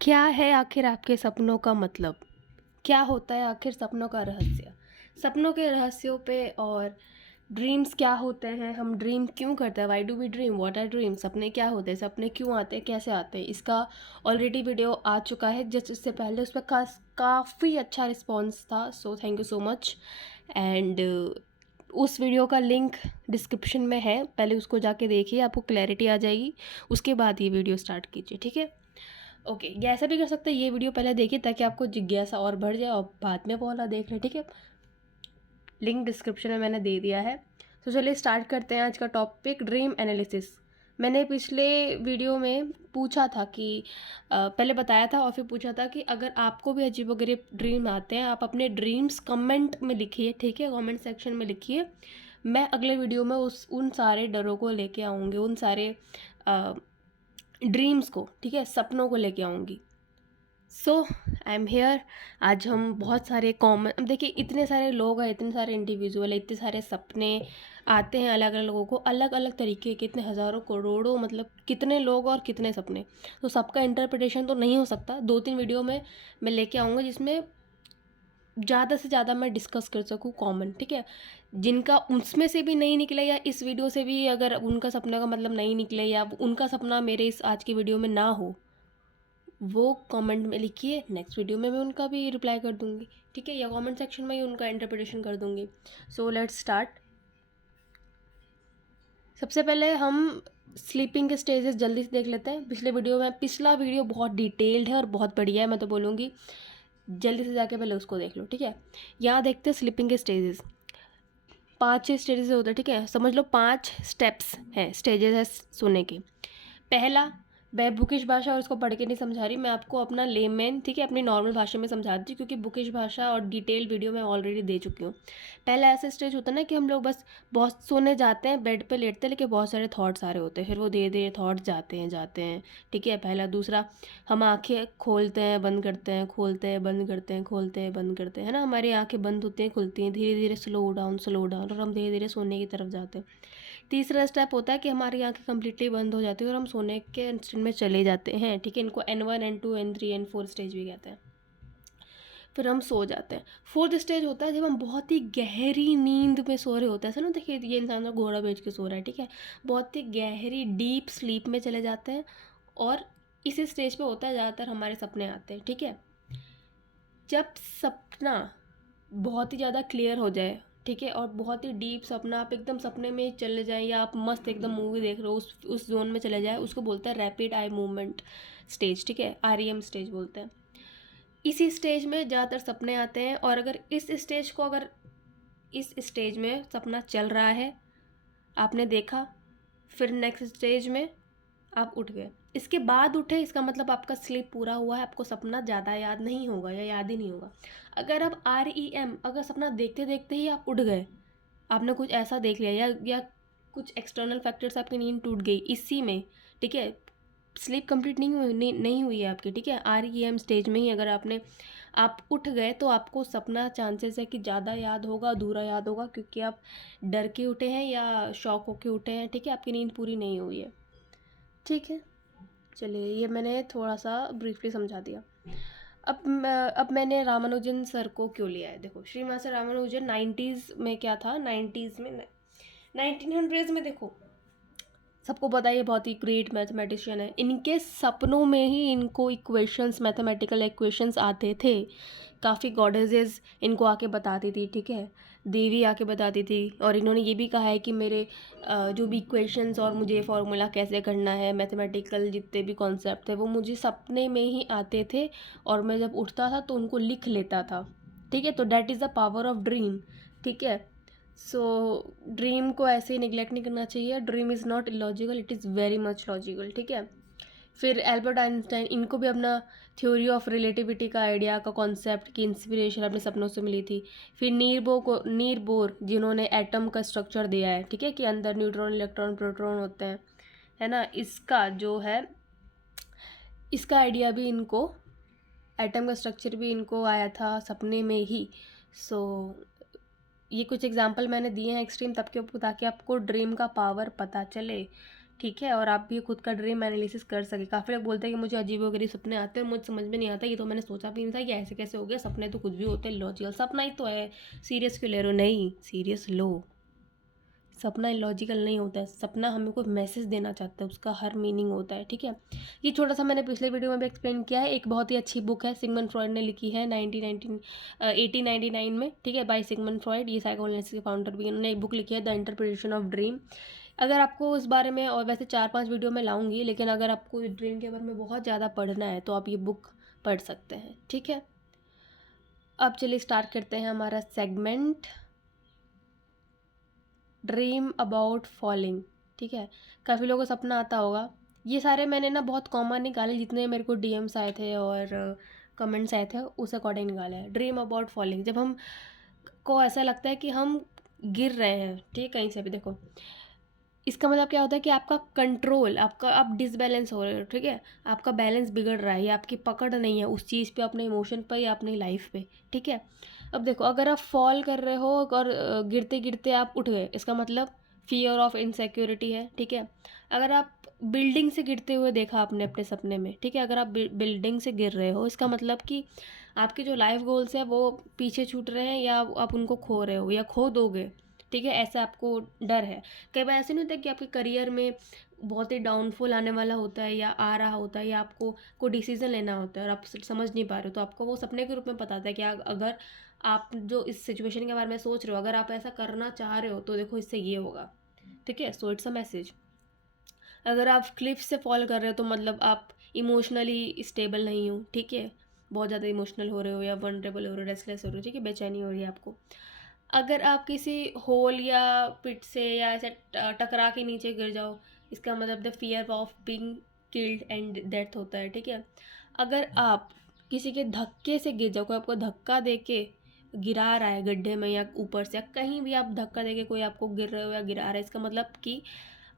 क्या है आखिर आपके सपनों का मतलब? क्या होता है आखिर सपनों का रहस्य? सपनों के रहस्यों पे और ड्रीम्स क्या होते हैं, हम ड्रीम क्यों करते हैं, why do we dream, what are dream, सपने क्या होते हैं, सपने क्यों आते हैं, कैसे आते हैं, इसका ऑलरेडी वीडियो आ चुका है। जस्ट इससे पहले उस पर काफ़ी अच्छा रिस्पॉन्स था, सो thank you so much. And उस वीडियो का लिंक डिस्क्रिप्शन में है, पहले उसको जाके देखिए, आपको क्लैरिटी आ जाएगी। उसके बाद ये वीडियो स्टार्ट कीजिए, ठीक है? ओके, या ऐसा भी कर सकते हैं, ये वीडियो पहले देखिए ताकि आपको जिज्ञासा और बढ़ जाए और बाद में वो वाला देख लें, ठीक है? लिंक डिस्क्रिप्शन में मैंने दे दिया है। तो चलिए स्टार्ट करते हैं आज का टॉपिक, ड्रीम एनालिसिस। मैंने पिछले वीडियो में पूछा था कि पहले बताया था और फिर पूछा था कि अगर आपको भी अजीबोगरीब ड्रीम आते हैं, आप अपने ड्रीम्स कमेंट में लिखिए, ठीक है? कमेंट सेक्शन में लिखिए। मैं अगले वीडियो में उन सारे डरों को लेके आऊँगी, उन सारे ड्रीम्स को, ठीक है, सपनों को लेके आऊँगी। सो आई एम हेयर। आज हम बहुत सारे कॉमन, अब देखिए इतने सारे लोग हैं, इतने सारे इंडिविजुअल है, इतने सारे सपने आते हैं अलग अलग लोगों को, अलग अलग तरीके के, इतने हज़ारों करोड़ों, मतलब कितने लोग और कितने सपने, तो सबका इंटरप्रिटेशन तो नहीं हो सकता। 2-3 वीडियो में मैं लेके आऊँगा जिसमें ज़्यादा से ज़्यादा मैं डिस्कस कर सकूँ कॉमन, ठीक है? जिनका उसमें से भी नहीं निकले या इस वीडियो से भी अगर उनका सपने का मतलब नहीं निकले या उनका सपना मेरे इस आज की वीडियो में ना हो, वो कमेंट में लिखिए, नेक्स्ट वीडियो में मैं उनका भी रिप्लाई कर दूँगी, ठीक है? या कमेंट सेक्शन में ही उनका इंटरप्रिटेशन कर दूँगी। So let's start. सबसे पहले हम स्लीपिंग के स्टेजेस जल्दी से देख लेते हैं। पिछला वीडियो बहुत डिटेल्ड है और बहुत बढ़िया है, मैं तो बोलूँगी जल्दी से जाके पहले उसको देख लो, ठीक है? यहाँ देखते हैं स्लीपिंग के स्टेजेस। 5-6 स्टेजेस होते हैं, ठीक है? समझ लो 5 स्टेप्स हैं, स्टेजेस है सोने के। पहला, मैं बुकिश भाषा और इसको पढ़ के नहीं समझा रही, मैं आपको अपना लेमैन, ठीक है, अपनी नॉर्मल भाषा में समझाती हूँ, क्योंकि बुकिश भाषा और डिटेल वीडियो मैं ऑलरेडी दे चुकी हूँ। पहला ऐसा स्टेज होता है ना कि हम लोग बस बहुत सोने जाते हैं, बेड पे लेटते हैं, लेकिन बहुत सारे थॉट्स आ रहे होते हैं, फिर वो धीरे धीरे थॉट्स जाते हैं, ठीक है? पहला। दूसरा, हम आँखें खोलते हैं, बंद करते हैं, खोलते हैं, बंद करते हैं, खोलते हैं, बंद करते हैं, है ना? हमारी आँखें बंद होती हैं, खुलती हैं, धीरे धीरे स्लो डाउन, और हम धीरे धीरे सोने की तरफ जाते हैं। तीसरा स्टेप होता है कि हमारी आंखें कम्प्लीटली बंद हो जाती है और हम सोने के इंस्टेंट में चले जाते हैं, ठीक है? इनको N1 N2 N3 N4 stage भी कहते हैं। फिर हम सो जाते हैं। फोर्थ स्टेज होता है जब हम बहुत ही गहरी नींद में सो रहे होते हैं, ऐसा ना, देखिए ये इंसान तो घोड़ा बेच के सो रहा है, ठीक है? बहुत ही गहरी डीप स्लीप में चले जाते हैं और इसी स्टेज पे होता है ज़्यादातर हमारे सपने आते हैं, ठीक है? जब सपना बहुत ही ज़्यादा क्लियर हो जाए, ठीक है, और बहुत ही डीप सपना, आप एकदम सपने में चले जाएं या आप मस्त एकदम मूवी देख रहे हो, उस जोन में चले जाए, उसको बोलते हैं रैपिड आई मूवमेंट स्टेज, ठीक है? REM स्टेज बोलते हैं। इसी स्टेज में ज़्यादातर सपने आते हैं और अगर इस स्टेज में सपना चल रहा है, आपने देखा, फिर नेक्स्ट स्टेज में आप उठ गए, इसके बाद उठे, इसका मतलब आपका स्लीप पूरा हुआ है, आपको सपना ज़्यादा याद नहीं होगा या याद ही नहीं होगा। अगर आप REM, अगर सपना देखते देखते ही आप उठ गए, आपने कुछ ऐसा देख लिया या कुछ एक्सटर्नल फैक्टर्स, आपकी नींद टूट गई इसी में, ठीक है? स्लीप कंप्लीट नहीं हुई है आपकी, ठीक है? REM स्टेज में ही अगर आप उठ गए तो आपको सपना चांसेस है कि ज़्यादा याद होगा, अधूरा याद होगा, क्योंकि आप डर के उठे हैं या शॉक होके उठे हैं, ठीक है? आपकी नींद पूरी नहीं हुई है, ठीक है? चलिए, ये मैंने थोड़ा सा ब्रीफली समझा दिया। अब मैंने रामानुजन सर को क्यों लिया है, देखो श्रीनिवास रामानुजन 90s में क्या था, 90s में 1900s में, देखो सबको पता है ये बहुत ही ग्रेट मैथमेटिशियन है। इनके सपनों में ही इनको इक्वेशंस, मैथमेटिकल इक्वेशंस आते थे। काफ़ी गॉडेजेस इनको आके बताती थी, ठीक है? देवी आके बताती थी और इन्होंने ये भी कहा है कि मेरे जो भी इक्वेशंस और मुझे फार्मूला कैसे करना है, मैथमेटिकल जितने भी कॉन्सेप्ट थे वो मुझे सपने में ही आते थे और मैं जब उठता था तो उनको लिख लेता था, ठीक है? तो that is the power of dream, ठीक है? सो ड्रीम को ऐसे ही निगलेक्ट नहीं करना चाहिए। Dream is not illogical, it is very much logical, ठीक है? फिर एल्बर्ट आइंस्टाइन, इनको भी अपना थ्योरी ऑफ रिलेटिविटी का आइडिया का कॉन्सेप्ट की इंस्पिरेशन अपने सपनों से मिली थी। फिर नीर बोर जिन्होंने एटम का स्ट्रक्चर दिया है, ठीक है, कि अंदर न्यूट्रॉन, इलेक्ट्रॉन, प्रोटॉन होते हैं, है ना? इसका आइडिया भी इनको, एटम का स्ट्रक्चर भी इनको आया था सपने में ही। सो ये कुछ एग्जाम्पल मैंने दिए हैं एक्सट्रीम, ताकि आपको ड्रीम का पावर पता चले, ठीक है, और आप भी खुद का ड्रीम एनालिसिस कर सके। काफ़ी लोग बोलते हैं कि मुझे अजीबोगरीब सपने आते हैं, मुझे समझ में नहीं आता, ये तो मैंने सोचा भी नहीं था कि ऐसे कैसे हो गया, सपने तो कुछ भी होते हैं, लॉजिकल सपना ही तो है, सीरियस क्यों ले रहे हो? नहीं, सीरियस लो। सपना इलॉजिकल नहीं होता है, सपना हमें कोई मैसेज देना चाहता है, उसका हर मीनिंग होता है। ठीक है, ये छोटा सा मैंने पिछले वीडियो में भी एक्सप्लेन किया है। एक बहुत ही अच्छी बुक है, सिगमंड फ्रॉइड ने लिखी है 1899 में। ठीक है, बाय सिगमंड फ्रॉइड, ये साइकोएनालिसिस के फाउंडर भी, इन्होंने एक बुक लिखी है द इंटरप्रिटेशन ऑफ ड्रीम। अगर आपको इस बारे में, और वैसे 4-5 वीडियो में लाऊंगी, लेकिन अगर आपको ड्रीम के बारे में बहुत ज़्यादा पढ़ना है तो आप ये बुक पढ़ सकते हैं। ठीक है, अब चलिए स्टार्ट करते हैं हमारा सेगमेंट, ड्रीम अबाउट फॉलिंग। ठीक है, काफ़ी लोगों को सपना आता होगा। ये सारे मैंने ना बहुत कॉमन निकाले, जितने मेरे को डीएम्स आए थे और कमेंट्स आए थे उस अकॉर्डिंग निकाले हैं। ड्रीम अबाउट फॉलिंग, जब हम को ऐसा लगता है कि हम गिर रहे हैं, ठीक है, कहीं से भी, देखो इसका मतलब क्या होता है कि आपका कंट्रोल, आप डिसबैलेंस हो रहे हो। ठीक है, आपका बैलेंस बिगड़ रहा है, या आपकी पकड़ नहीं है उस चीज़ पे, अपने इमोशन पे या अपनी लाइफ पे। ठीक है, अब देखो, अगर आप फॉल कर रहे हो और गिरते गिरते आप उठ गए, इसका मतलब फियर ऑफ इनसिक्योरिटी है। ठीक है, अगर आप बिल्डिंग से गिरते हुए देखा आपने अपने सपने में, ठीक है, अगर आप बिल्डिंग से गिर रहे हो, इसका मतलब कि आपके जो लाइफ गोल्स है वो पीछे छूट रहे हैं, या आप उनको खो रहे हो या खो दोगे। ठीक है, ऐसा आपको डर है। कई बार ऐसे नहीं होता कि आपके करियर में बहुत ही डाउनफॉल आने वाला होता है या आ रहा होता है, या आपको कोई डिसीजन लेना होता है और आप समझ नहीं पा रहे हो, तो आपको वो सपने के रूप में पता है कि अगर आप जो इस सिचुएशन के बारे में सोच रहे हो, अगर आप ऐसा करना चाह रहे हो तो देखो इससे ये होगा। ठीक है, सो इट्स अ मैसेज। अगर आप क्लिफ से फॉल कर रहे हो तो मतलब आप इमोशनली स्टेबल नहीं हो। ठीक है, बहुत ज़्यादा इमोशनल हो रहे हो, या वनरेबल हो रहे हो, रेस्टलेस हो रहे हो, ठीक है, बेचैनी हो रही है आपको। अगर आप किसी होल या पिट से या ऐसे टकरा के नीचे गिर जाओ, इसका मतलब the fear of being killed and death होता है। ठीक है, अगर आप किसी के धक्के से गिर जाओ, कोई आपको धक्का दे के गिरा रहा है गड्ढे में या ऊपर से, या कहीं भी आप धक्का दे के कोई आपको गिर रहे हो या गिरा रहा है, इसका मतलब कि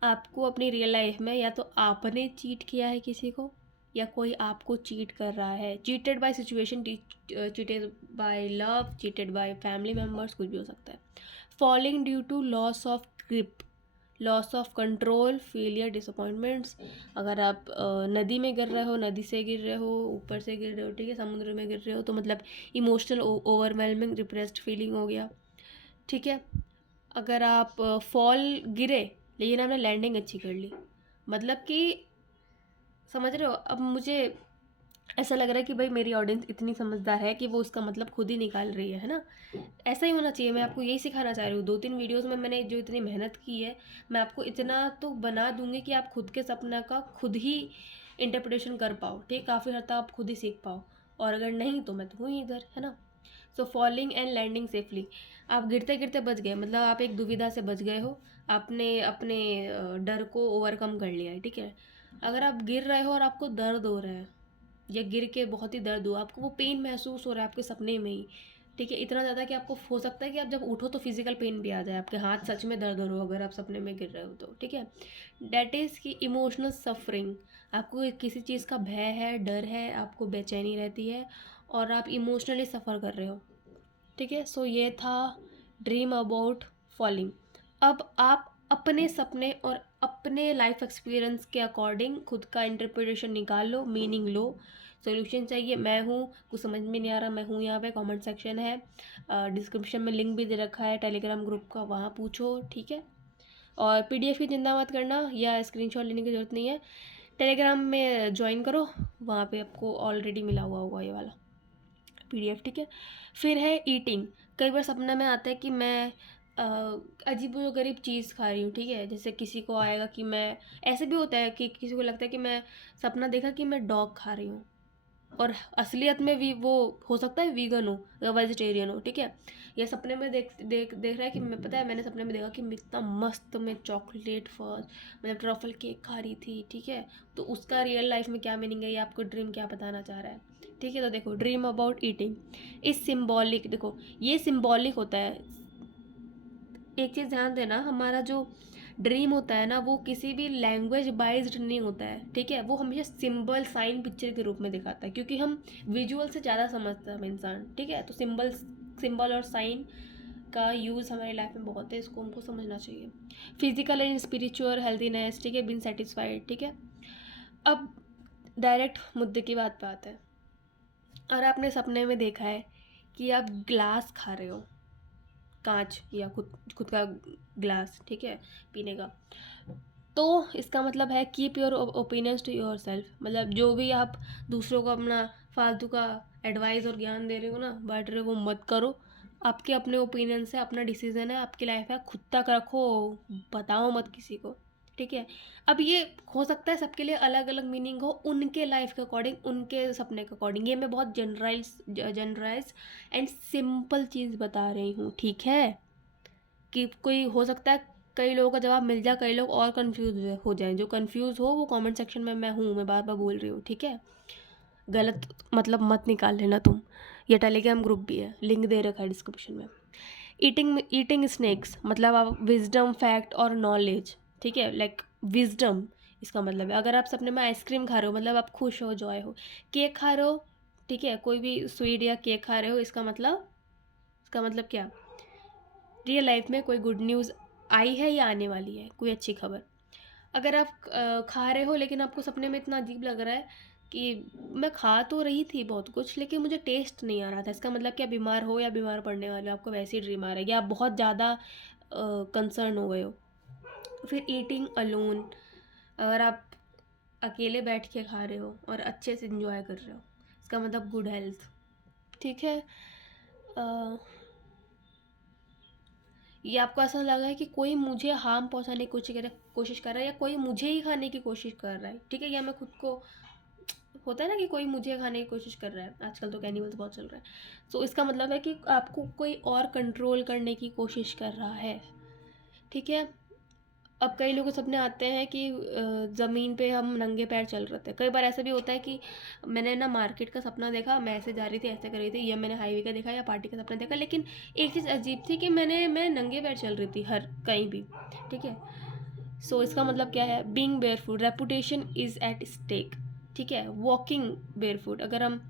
आपको अपनी रियल लाइफ में या तो आपने चीट किया है किसी को, या कोई आपको चीट कर रहा है। Cheated by situation, cheated by love, cheated by family members, कुछ भी हो सकता है। Falling due to loss of grip, loss of control, failure, disappointments. अगर आप नदी में गिर रहे हो, नदी से गिर रहे हो, ऊपर से गिर रहे हो, ठीक है, समुद्र में गिर रहे हो, तो मतलब इमोशनल ओवरवेलमिंग रिप्रेस्ड फीलिंग हो गया। ठीक है, अगर आप फॉल गिरे लेकिन आपने लैंडिंग अच्छी कर ली, मतलब कि समझ रहे हो। अब मुझे ऐसा लग रहा है कि भाई मेरी ऑडियंस इतनी समझदार है कि वो उसका मतलब खुद ही निकाल रही है ना। ऐसा ही होना चाहिए, मैं आपको यही सिखाना चाह रही हूँ। 2-3 वीडियोस में मैंने जो इतनी मेहनत की है, मैं आपको इतना तो बना दूंगी कि आप खुद के सपना का खुद ही इंटरप्रिटेशन कर पाओ। ठीक, काफ़ी हद तक आप खुद ही सीख पाओ, और अगर नहीं तो मैं तो हूँ इधर, है ना। सो फॉलिंग एंड लैंडिंग सेफली, आप गिरते गिरते बच गए, मतलब आप एक दुविधा से बच गए हो, आपने अपने डर को ओवरकम कर लिया है। ठीक है, अगर आप गिर रहे हो और आपको दर्द हो रहा है, या गिर के बहुत ही दर्द हो, आपको वो पेन महसूस हो रहा है आपके सपने में ही, ठीक है, इतना ज़्यादा कि आपको हो सकता है कि आप जब उठो तो फिजिकल पेन भी आ जाए, आपके हाथ सच में दर्द हो रहा हो अगर आप सपने में गिर रहे हो तो। ठीक है, डैट इज़ की इमोशनल सफरिंग, आपको किसी चीज़ का भय है, डर है, आपको बेचैनी रहती है और आप इमोशनली सफ़र कर रहे हो। ठीक है, सो ये था ड्रीम अबाउट फॉलिंग। अब आप अपने सपने और अपने लाइफ एक्सपीरियंस के अकॉर्डिंग खुद का इंटरप्रिटेशन निकाल लो, मीनिंग लो। सोल्यूशन चाहिए, मैं हूँ, कुछ समझ में नहीं आ रहा, मैं हूँ यहाँ पे, कमेंट सेक्शन है, डिस्क्रिप्शन में लिंक भी दे रखा है टेलीग्राम ग्रुप का, वहाँ पूछो। ठीक है, और पीडीएफ की चिंता मत करना, या स्क्रीनशॉट लेने की ज़रूरत नहीं है, टेलीग्राम में ज्वाइन करो, वहाँ पे आपको ऑलरेडी मिला हुआ होगा ये वाला पीडीएफ। ठीक है, फिर है ईटिंग। कई बार सपना में आता है कि मैं अजीब व गरीब चीज़ खा रही हूँ। ठीक है, जैसे किसी को आएगा कि मैं, ऐसे भी होता है कि किसी को लगता है कि मैं सपना देखा कि मैं डॉग खा रही हूँ, और असलियत में भी वो हो सकता है वीगन हो या वेजिटेरियन हो। ठीक है, ये सपने में देख रहा है कि मैं, पता है मैंने सपने में देखा कि मैं इतना मस्त में चॉकलेट फर्स्ट, मतलब ट्रफल केक खा रही थी। ठीक है, तो उसका रियल लाइफ में क्या मीनिंग है, ये आपको ड्रीम क्या बताना चाह रहा है। ठीक है, तो देखो, ड्रीम अबाउट ईटिंग इस सिम्बॉलिक, देखो ये सिम्बॉलिक होता है। एक चीज़ ध्यान देना, हमारा जो ड्रीम होता है ना, वो किसी भी लैंग्वेज बाइज्ड नहीं होता है। ठीक है, वो हमेशा सिंबल साइन पिक्चर के रूप में दिखाता है, क्योंकि हम विजुअल से ज़्यादा समझते हैं हम इंसान। ठीक है, तो सिंबल और साइन का यूज़ हमारी लाइफ में बहुत है, इसको हमको समझना चाहिए। फिजिकल एंड स्पिरिचुअल हेल्थीनेस, ठीक है, बीइंग सेटिस्फाइड, ठीक है। अब डायरेक्ट मुद्दे की बात पे आते हैं। और आपने सपने में देखा है कि आप ग्लास खा रहे हो, कांच या खुद खुद का ग्लास, ठीक है, पीने का, तो इसका मतलब है keep your opinions to your self. मतलब जो भी आप दूसरों को अपना फालतू का एडवाइस और ज्ञान दे रहे हो ना, बांट रहे हो, वो मत करो। आपके अपने ओपिनियन से अपना डिसीजन है, आपकी लाइफ है, खुद तक रखो, बताओ मत किसी को, ठीक है। अब ये हो सकता है सबके लिए अलग अलग मीनिंग हो, उनके लाइफ के अकॉर्डिंग, उनके सपने के अकॉर्डिंग। ये मैं बहुत जनरलाइज एंड सिंपल चीज़ बता रही हूँ, ठीक है, कि कोई हो सकता है कई लोगों का जवाब मिल जाए, कई लोग और कंफ्यूज हो जाएं। जो कंफ्यूज हो वो कमेंट सेक्शन में मैं बार बार बोल रही हूँ, ठीक है। गलत मतलब मत निकाल लेना तुम। ये टेलीग्राम ग्रुप भी है, लिंक दे रखा है डिस्क्रिप्शन में। ईटिंग स्नैक्स मतलब आप विजडम, फैक्ट और नॉलेज, ठीक है, लाइक विजडम, इसका मतलब है अगर आप सपने में आइसक्रीम खा रहे हो मतलब आप खुश हो, जॉय हो। केक खा रहे हो, ठीक है, कोई भी स्वीट या केक खा रहे हो, इसका मतलब क्या, रियल लाइफ में कोई गुड न्यूज़ आई है या आने वाली है, कोई अच्छी खबर। अगर आप खा रहे हो लेकिन आपको सपने में इतना अजीब लग रहा है कि मैं खा तो रही थी बहुत कुछ लेकिन मुझे टेस्ट नहीं आ रहा था, इसका मतलब क्या, बीमार हो या बीमार पड़ने वाले हो, आपको वैसे ही ड्रीम आ रहा है या आप बहुत ज़्यादा कंसर्न हो गए हो। फिर ईटिंग अलोन, अगर आप अकेले बैठ के खा रहे हो और अच्छे से इंजॉय कर रहे हो, इसका मतलब गुड हेल्थ, ठीक है। ये आपको ऐसा लग रहा है कि कोई मुझे हार्म पहुंचाने की कोशिश कर रहा है या कोई मुझे ही खाने की कोशिश कर रहा है, ठीक है, या मैं खुद को, होता है ना कि कोई मुझे खाने की कोशिश कर रहा है, आजकल तो कैनिबल्स बहुत चल रहा है। सो इसका मतलब है कि आपको कोई और कंट्रोल करने की कोशिश कर रहा है, ठीक है। अब कई लोगों को सपने आते हैं कि ज़मीन पे हम नंगे पैर चल रहे थे। कई बार ऐसा भी होता है कि मैंने ना मार्केट का सपना देखा, मैं ऐसे जा रही थी, ऐसे कर रही थी, या मैंने हाईवे का देखा या पार्टी का सपना देखा, लेकिन एक चीज़ अजीब थी कि मैं नंगे पैर चल रही थी हर कहीं भी, ठीक है। सो इसका मतलब क्या है, being barefoot, reputation is at stake, ठीक है। वॉकिंग बेयरफुट, अगर हम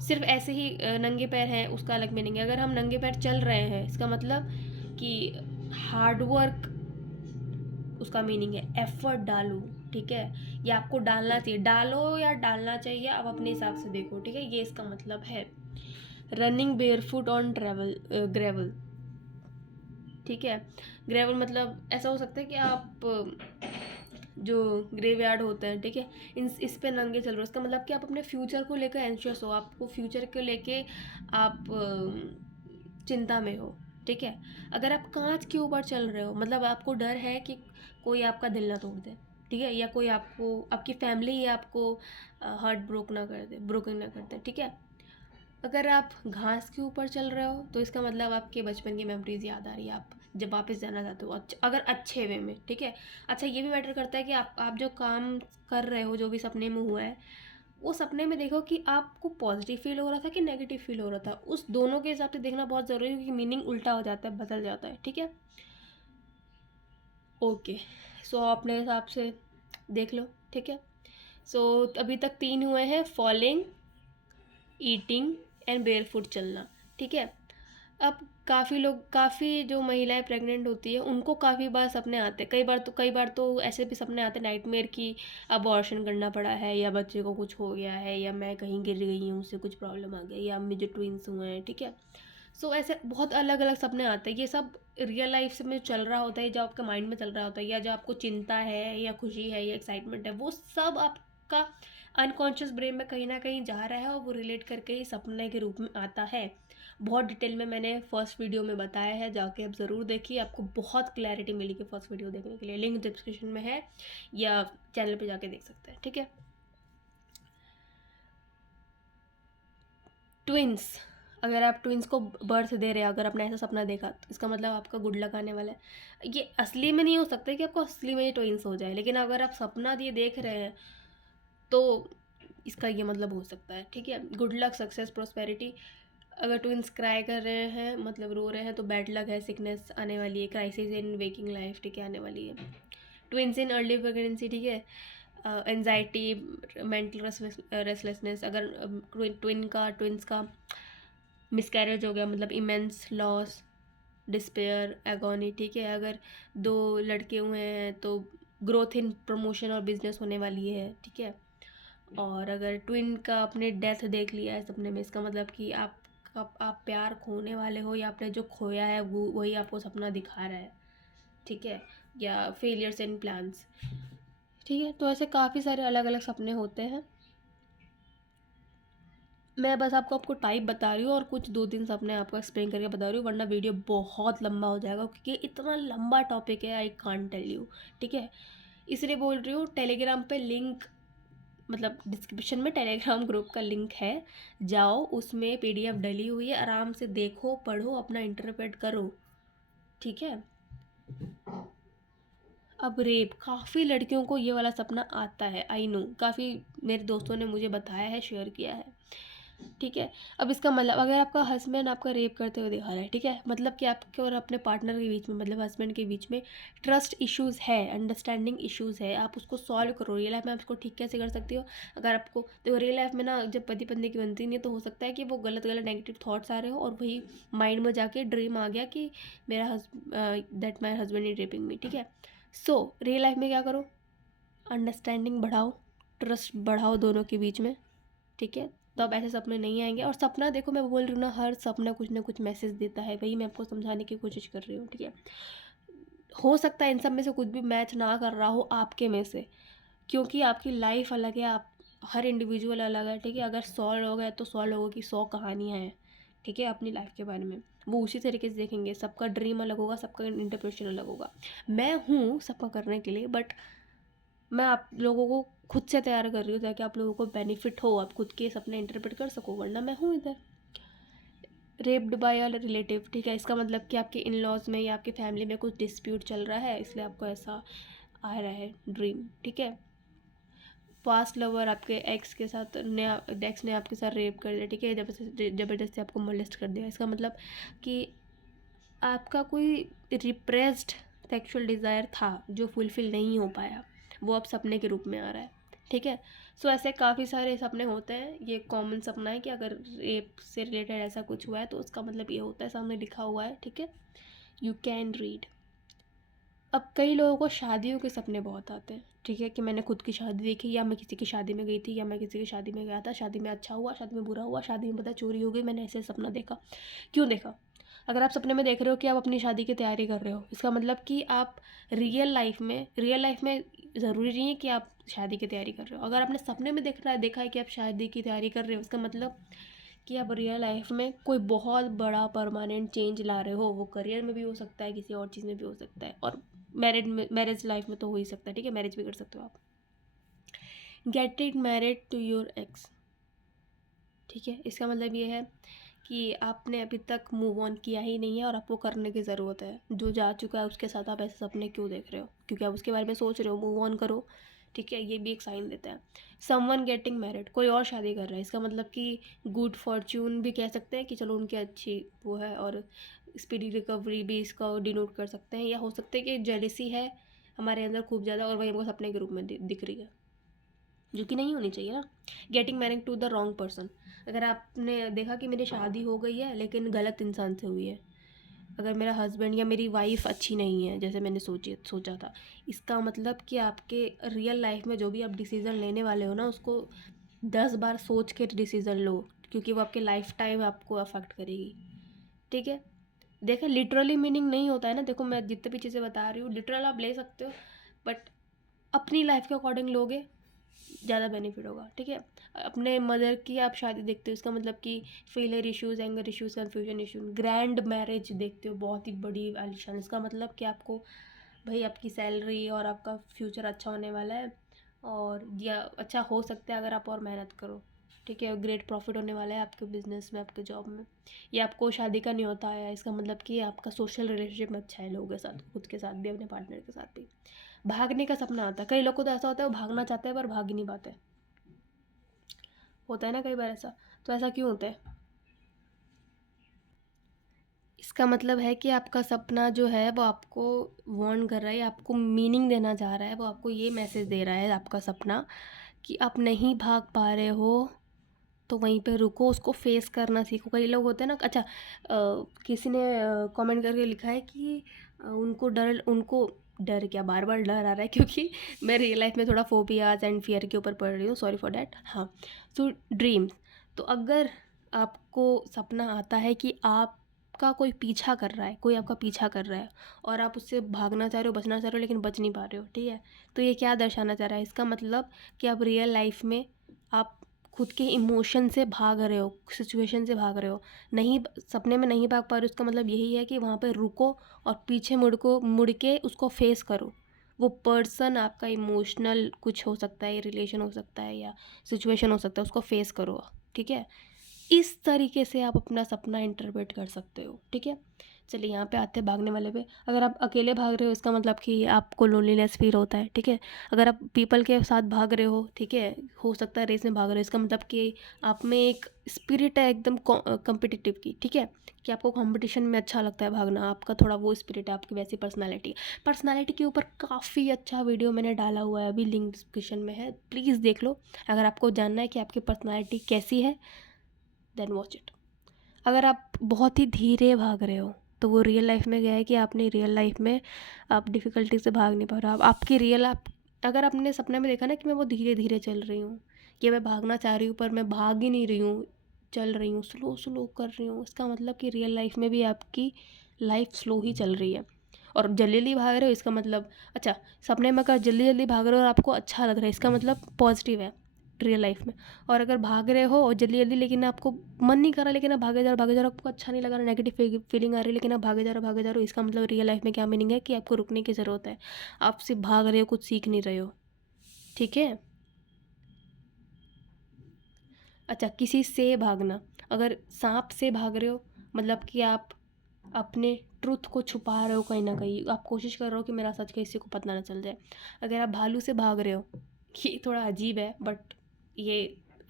सिर्फ ऐसे ही नंगे पैर हैं उसका अलग मीनिंग है। अगर हम नंगे पैर चल रहे हैं इसका मतलब कि हार्ड वर्क, उसका मीनिंग है एफर्ट डालो, ठीक है, या आपको डालना चाहिए, डालो या डालना चाहिए, आप अपने हिसाब से देखो, ठीक है, ये इसका मतलब है। रनिंग बेयरफुट ऑन ग्रेवल, ठीक है। ग्रेवल मतलब ऐसा हो सकता है कि आप जो ग्रेवयार्ड होते हैं, ठीक है, इस पे नंगे चल रहे हो, इसका मतलब कि आप अपने फ्यूचर को लेकर एंशियस हो, आपको फ्यूचर को लेके आप चिंता में हो, ठीक है। अगर आप कांच के ऊपर चल रहे हो मतलब आपको डर है कि कोई आपका दिल ना तोड़ दे, ठीक है, या कोई आपको, आपकी फैमिली ही आपको हार्ट ब्रोकन ना कर दे, ठीक है। अगर आप घास के ऊपर चल रहे हो तो इसका मतलब आपके बचपन की मेमोरीज याद आ रही है, आप जब वापस जाना चाहते हो, अगर अच्छे वे में, ठीक है। अच्छा ये भी मैटर करता है कि आप जो काम कर रहे हो, जो भी सपने में हुआ है, वो सपने में देखो कि आपको पॉजिटिव फील हो रहा था कि नेगेटिव फील हो रहा था, उस दोनों के हिसाब से देखना बहुत ज़रूरी है क्योंकि मीनिंग उल्टा हो जाता है, बदल जाता है, ठीक है। ओके, सो अपने हिसाब से देख लो, ठीक है। सो अभी तक 3 हुए हैं, फॉलिंग, ईटिंग एंड बेयरफुट चलना, ठीक है। अब काफ़ी जो महिलाएं प्रेग्नेंट होती है उनको काफ़ी बार सपने आते हैं, कई बार तो ऐसे भी सपने आते हैं नाइटमेयर की अबॉर्शन करना पड़ा है, या बच्चे को कुछ हो गया है, या मैं कहीं गिर गई हूँ उससे कुछ प्रॉब्लम आ गई, या मुझे ट्विंस हुए हैं, ठीक है। सो ऐसे बहुत अलग अलग सपने आते हैं, ये सब रियल लाइफ से में चल रहा होता है, जो आपके माइंड में चल रहा होता है, या जो आपको चिंता है या खुशी है या एक्साइटमेंट है, वो सब आपका अनकॉन्शियस ब्रेन में कहीं ना कहीं जा रहा है और वो रिलेट करके ही सपने के रूप में आता है। बहुत डिटेल में मैंने फर्स्ट वीडियो में बताया है, जाके आप ज़रूर देखिए, आपको बहुत क्लैरिटी मिलेगी फर्स्ट वीडियो देखने के लिए, लिंक डिस्क्रिप्शन में है या चैनल पे जाके देख सकते हैं, ठीक है। ट्विंस, अगर आप ट्विंस को बर्थ दे रहे हैं, अगर आपने ऐसा सपना देखा तो इसका मतलब आपका गुड लक आने वाला है। ये असली में नहीं हो सकता कि आपको असली में ये ट्विंस हो जाए, लेकिन अगर आप सपना ये देख रहे हैं तो इसका ये मतलब हो सकता है, ठीक है। गुड लक, सक्सेस, प्रोस्पेरिटी, अगर ट्विंस क्राई कर रहे हैं मतलब रो रहे हैं तो बैड लक है, सिकनेस आने वाली है, क्राइसिस इन वेकिंग लाइफ, ठीक है, आने वाली है। ट्विंस इन अर्ली प्रेगनेंसी, ठीक है, एनजाइटी, मेंटल रेस्टलेसनेस, अगर ट्विंस का मिसकैरेज हो गया मतलब इमेंस लॉस, डिस्पेयर, एगोनी, ठीक है। अगर 2 लड़के हुए हैं तो ग्रोथ इन प्रमोशन और बिजनेस होने वाली है, ठीक है। और अगर ट्विन का आपने डेथ देख लिया है सपने में, इसका मतलब कि आप प्यार खोने वाले हो, या आपने जो खोया है वो वही आपको सपना दिखा रहा है, ठीक है। या फेलियर्स इन प्लान्स, ठीक है। तो ऐसे काफ़ी सारे अलग अलग सपने होते हैं। मैं बस आपको टाइप बता रही हूँ और कुछ 2-3 सपने आपको एक्सप्लेन करके बता रही हूँ, वरना वीडियो बहुत लंबा हो जाएगा, क्योंकि इतना लंबा टॉपिक है, आई कांट टेल यू, ठीक है। इसलिए बोल रही हूँ, टेलीग्राम पे लिंक, मतलब डिस्क्रिप्शन में टेलीग्राम ग्रुप का लिंक है, जाओ, उसमें पीडीएफ डली हुई है, आराम से देखो, पढ़ो, अपना इंटरप्रेट करो, ठीक है। अब रेप, काफ़ी लड़कियों को ये वाला सपना आता है, आई नो, काफ़ी मेरे दोस्तों ने मुझे बताया है, शेयर किया है, ठीक है। अब इसका मतलब, अगर आपका हस्बैंड आपका रेप करते हुए दिखा रहा है, ठीक है, मतलब कि आपके और अपने पार्टनर के बीच में, मतलब हस्बैंड के बीच में ट्रस्ट इश्यूज़ है, अंडरस्टैंडिंग इश्यूज़ है, आप उसको सॉल्व करो। रियल लाइफ में आप उसको ठीक कैसे कर सकती हो? अगर आपको देखो, रियल लाइफ में ना, जब पति पत्नी की बनती नहीं है, तो हो सकता है कि वो गलत गलत नेगेटिव थॉट्स आ रहे हो, और वही माइंड में जाके ड्रीम आ गया कि मेरा that my husband is raping me, ठीक है। सो रियल लाइफ में क्या करो, अंडरस्टैंडिंग बढ़ाओ, ट्रस्ट बढ़ाओ दोनों के बीच में, ठीक है। तो अब ऐसे सपने नहीं आएंगे। और सपना देखो, मैं बोल रही हूँ ना, हर सपना कुछ ना कुछ मैसेज देता है, वही मैं आपको समझाने की कोशिश कर रही हूँ, ठीक है। हो सकता है इन सब में से कुछ भी मैच ना कर रहा हो आपके में से, क्योंकि आपकी लाइफ अलग है, आप हर इंडिविजुअल अलग है, ठीक है। अगर 100 लोग हैं तो 100 लोगों की 100 कहानियाँ हैं, ठीक है, अपनी लाइफ के बारे में, वो उसी तरीके से देखेंगे, सबका ड्रीम अलग होगा, सबका इंटरप्रिटेशन अलग होगा। मैं हूँ सबका करने के लिए, बट मैं आप लोगों को खुद से तैयार कर रही हूँ, ताकि आप लोगों को बेनिफिट हो, आप खुद के सपने इंटरप्रेट कर सको, वरना मैं हूँ इधर। रेप्ड बाय अ रिलेटिव, ठीक है, इसका मतलब कि आपके इन लॉज में या आपकी फैमिली में कुछ डिस्प्यूट चल रहा है, इसलिए आपको ऐसा आ रहा है ड्रीम, ठीक है। पास्ट लवर, आपके एक्स के साथ, नया एक्स ने आपके साथ रेप कर दिया, ठीक है, जबरदस्ती आपको मोलेस्ट कर दिया, इसका मतलब कि आपका कोई रिप्रेस्ड सेक्सुअल डिज़ायर था जो फुलफ़िल नहीं हो पाया, वो अब सपने के रूप में आ रहा है, ठीक है। सो ऐसे काफ़ी सारे सपने होते हैं। ये कॉमन सपना है कि अगर रेप से रिलेटेड ऐसा कुछ हुआ है तो उसका मतलब ये होता है, सामने लिखा हुआ है, ठीक है। You can read. अब कई लोगों को शादियों के सपने बहुत आते हैं, ठीक है, कि मैंने खुद की शादी देखी, या मैं किसी की शादी में गई थी, या मैं किसी की शादी में गया था, शादी में अच्छा हुआ, शादी में बुरा हुआ, शादी में पता चोरी हो गई, मैंने ऐसे सपना देखा। क्यों देखा? अगर आप सपने में देख रहे हो कि आप अपनी शादी की तैयारी कर रहे हो, इसका मतलब कि आप रियल लाइफ में ज़रूरी नहीं है कि आप शादी की तैयारी कर रहे हो। अगर आपने सपने में देखा है कि आप शादी की तैयारी कर रहे हो, इसका मतलब कि आप रियल लाइफ में कोई बहुत बड़ा परमानेंट चेंज ला रहे हो। वो करियर में भी हो सकता है, किसी और चीज़ में भी हो सकता है, और मैरिज लाइफ में तो हो ही सकता है, ठीक है, मैरिज भी कर सकते हो आप। Get married to your ex, ठीक है, इसका मतलब ये है कि आपने अभी तक मूव ऑन किया ही नहीं है, और आपको करने की ज़रूरत है। जो जा चुका है उसके साथ आप ऐसे सपने क्यों देख रहे हो? क्योंकि आप उसके बारे में सोच रहे हो, मूव ऑन करो, ठीक है, ये भी एक साइन देता है। समवन गेटिंग मैरिड, कोई और शादी कर रहा है, इसका मतलब कि गुड फॉर्च्यून भी कह सकते हैं, कि चलो उनकी अच्छी वो है, और स्पीडी रिकवरी भी इसका डिनोट कर सकते हैं। या हो सकता है कि जेलिसी है हमारे अंदर खूब ज़्यादा, और वही हमको सपने के रूप में दिख रही है, जो कि नहीं होनी चाहिए ना। Getting married to the wrong person, अगर आपने देखा कि मेरी शादी हो गई है लेकिन गलत इंसान से हुई है, अगर मेरा हस्बैंड या मेरी वाइफ अच्छी नहीं है जैसे मैंने सोचा था, इसका मतलब कि आपके रियल लाइफ में जो भी आप डिसीज़न लेने वाले हो ना, उसको 10 बार सोच के डिसीज़न लो, क्योंकि वो आपके लाइफ टाइम आपको अफेक्ट करेगी, ठीक है। देखो, लिटरली मीनिंग नहीं होता है ना, देखो मैं जितने भी चीज़ें बता रही हूँ लिटरल आप ले सकते हो, बट अपनी लाइफ के अकॉर्डिंग लोगे, ज़्यादा बेनिफिट होगा, ठीक है। अपने मदर की आप शादी देखते हो, इसका मतलब कि failure issues, anger issues, confusion issue, grand marriage देखते हो, बहुत ही बड़ी आलिशान, इसका मतलब कि आपको भाई आपकी सैलरी और आपका फ्यूचर अच्छा होने वाला है, और या अच्छा हो सकता है अगर आप और मेहनत करो, ठीक है, ग्रेट प्रॉफिट होने वाला है आपके बिजनेस में, आपके जॉब में। या आपको शादी का न्योता आया, इसका मतलब कि आपका सोशल रिलेशनशिप अच्छा है लोगों के साथ, खुद के साथ भी, अपने पार्टनर के साथ भी। भागने का सपना आता है, कई लोगों को तो ऐसा होता है वो भागना चाहते हैं पर भाग ही नहीं पाते, होता है ना कई बार ऐसा। तो ऐसा क्यों होता है? इसका मतलब है कि आपका सपना जो है वो आपको वार्न कर रहा है, आपको मीनिंग देना चाह रहा है, वो आपको ये मैसेज दे रहा है, आपका सपना, कि आप नहीं भाग पा रहे हो, तो वहीं पे रुको, उसको फेस करना सीखो। कई लोग होते हैं ना, अच्छा किसी ने कमेंट करके लिखा है कि उनको डर क्या, बार बार डर आ रहा है क्योंकि मैं रियल लाइफ में थोड़ा फोबियाज एंड फियर के ऊपर पढ़ रही हूँ, सॉरी फॉर डैट। हाँ, सो ड्रीम्स, तो अगर आपको सपना आता है कि आपका कोई पीछा कर रहा है, कोई आपका पीछा कर रहा है और आप उससे भागना चाह रहे हो, बचना चाह रहे हो, लेकिन बच नहीं पा रहे हो, ठीक है, तो ये क्या दर्शाना चाह रहा है? इसका मतलब कि आप रियल लाइफ में आप खुद के इमोशन से भाग रहे हो, सिचुएशन से भाग रहे हो, नहीं सपने में नहीं भाग पा रहे हो। उसका मतलब यही है कि वहाँ पे रुको और पीछे मुड़ के उसको फेस करो। वो पर्सन आपका इमोशनल कुछ हो सकता है, रिलेशन हो सकता है या सिचुएशन हो सकता है, उसको फेस करो, ठीक है। इस तरीके से आप अपना सपना इंटरप्रेट कर सकते हो, ठीक है। चलिए यहाँ पे आते हैं भागने वाले पे। अगर आप अकेले भाग रहे हो इसका मतलब कि आपको लोनलीनेस फील होता है, ठीक है। अगर आप पीपल के साथ भाग रहे हो, ठीक है, हो सकता है रेस में भाग रहे हो, इसका मतलब कि आप में एक स्पिरिट है एकदम कॉम्पिटिटिव की, ठीक है, कि आपको कंपटीशन में अच्छा लगता है भागना, आपका थोड़ा वो स्पिरिट है, आपकी वैसी पर्सनालिटी के ऊपर काफ़ी अच्छा वीडियो मैंने डाला हुआ है, अभी लिंक डिस्क्रिप्शन में है, प्लीज़ देख लो। अगर आपको जानना है कि आपकी पर्सनालिटी कैसी है, देन वॉच इट। अगर आप बहुत ही धीरे भाग रहे हो तो वो रियल लाइफ में गया है कि आपने रियल लाइफ में आप डिफ़िकल्टी से भाग नहीं पा रहे हो। आप अगर आपने सपने में देखा ना कि मैं वो धीरे धीरे चल रही हूँ, कि मैं भागना चाह रही हूँ पर मैं भाग ही नहीं रही हूँ, चल रही हूँ, स्लो स्लो कर रही हूँ, इसका मतलब कि रियल लाइफ में भी आपकी लाइफ स्लो ही चल रही है। और जल्दी जल्दी भाग रहे हो इसका मतलब, अच्छा, सपने में अगर जल्दी जल्दी भाग रहे हो और आपको अच्छा लग रहा है इसका मतलब पॉजिटिव है रियल लाइफ में। और अगर भाग रहे हो जल्दी जल्दी लेकिन आपको मन नहीं कर रहा, लेकिन आप भागे जा रहे हो, आपको अच्छा नहीं लग रहा, नेगेटिव फीलिंग आ रही है, लेकिन आप भागे जा रहे हो, इसका मतलब रियल लाइफ में क्या मीनिंग है कि आपको रुकने की ज़रूरत है। आप सिर्फ भाग रहे हो, कुछ सीख नहीं रहे हो, ठीक है। अच्छा, किसी से भागना, अगर सांप से भाग रहे हो मतलब कि आप अपने ट्रुथ को छुपा रहे हो कहीं ना कहीं, आप कोशिश कर रहे हो कि मेरा सच किसी को पता ना चल जाए। अगर आप भालू से भाग रहे हो, ये थोड़ा अजीब है बट ये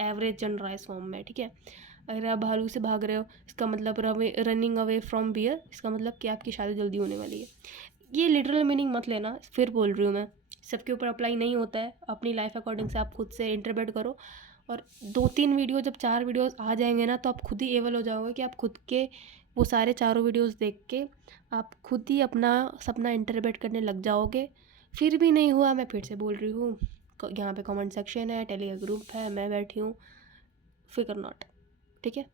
एवरेज जनरलाइज फॉर्म में, ठीक है। अगर आप भालू से भाग रहे हो इसका मतलब रनिंग अवे फ्रॉम बियर, इसका मतलब कि आपकी शादी जल्दी होने वाली है। ये लिटरल मीनिंग मत लेना, फिर बोल रही हूँ मैं, सबके ऊपर अप्लाई नहीं होता है, अपनी लाइफ अकॉर्डिंग से आप खुद से इंटरप्रेट करो। और 2-3 वीडियो, जब 4 वीडियोस आ जाएंगे ना, तो आप खुद ही एबल हो जाओगे कि आप खुद के वो सारे चारों वीडियोस देख के आप खुद ही अपना सपना इंटरप्रेट करने लग जाओगे। फिर भी नहीं हुआ, मैं फिर से बोल रही हूँ, यहाँ पे कमेंट सेक्शन है, टेलीग्राम ग्रुप है, मैं बैठी हूँ, फिकर नॉट, ठीक है।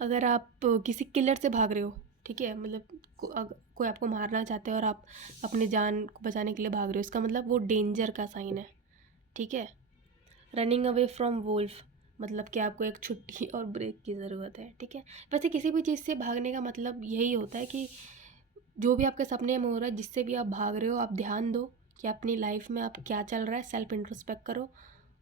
अगर आप किसी किलर से भाग रहे हो, ठीक है, मतलब कोई आपको मारना चाहते हैं और आप अपने जान को बचाने के लिए भाग रहे हो, इसका मतलब वो डेंजर का साइन है, ठीक है। रनिंग अवे फ्रॉम वुल्फ, मतलब कि आपको एक छुट्टी और ब्रेक की ज़रूरत है, ठीक है। वैसे किसी भी चीज़ से भागने का मतलब यही होता है कि जो भी आपके सपने में हो रहा है, जिससे भी आप भाग रहे हो, आप ध्यान दो कि अपनी लाइफ में आप क्या चल रहा है, सेल्फ इंट्रोस्पेक्ट करो।